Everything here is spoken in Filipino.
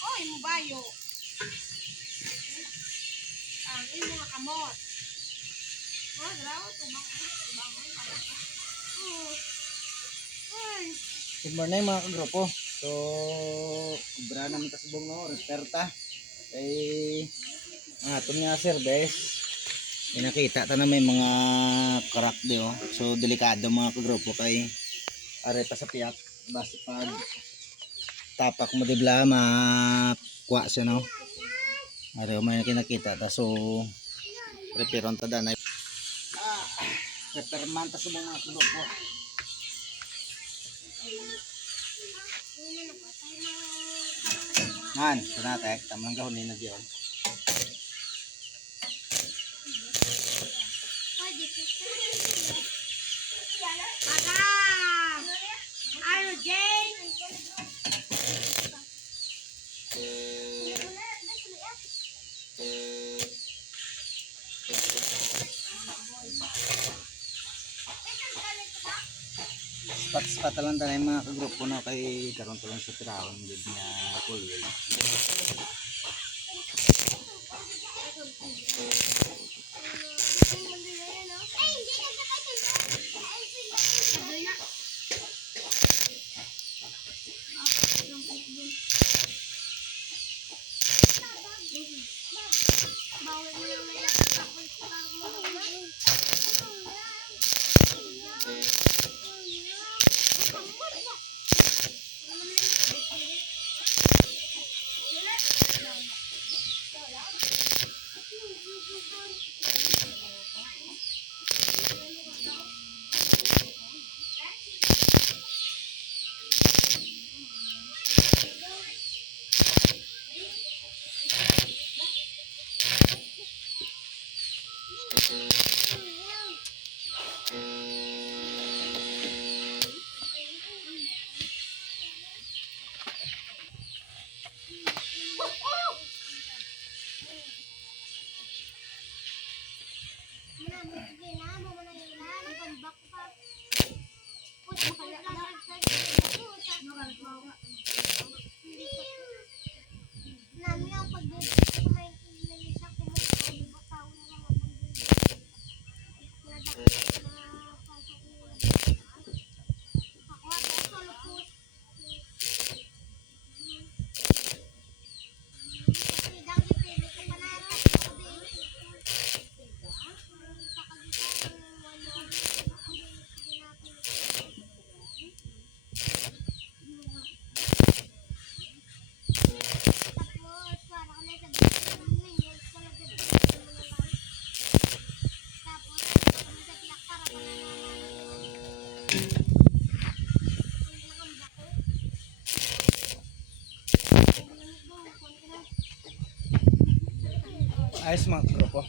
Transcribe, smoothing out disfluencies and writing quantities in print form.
Oy, mubayo. Ang imo nga kamot. Oh, graw to bang. Ay. Good morning mga kagrupo. So, ubra namin kasubong no, resperta. Kay aton nga service. Nakita ta na may mga crack di oh. So delikado mga kagrupo kay are pa sa piyak basta pag tapak mo dibla makuha siya no. Are may nakita ta so repair on ta danay. Repairman ta subong mga kagrupo. Nan, sunatek, tamang gahunin na diyon. Madam! Ano, Jane? Spat lang tayo mga kagrupo na kay karon to lang sa tirawon gid nga full wheel. Ayos mga kagrupo.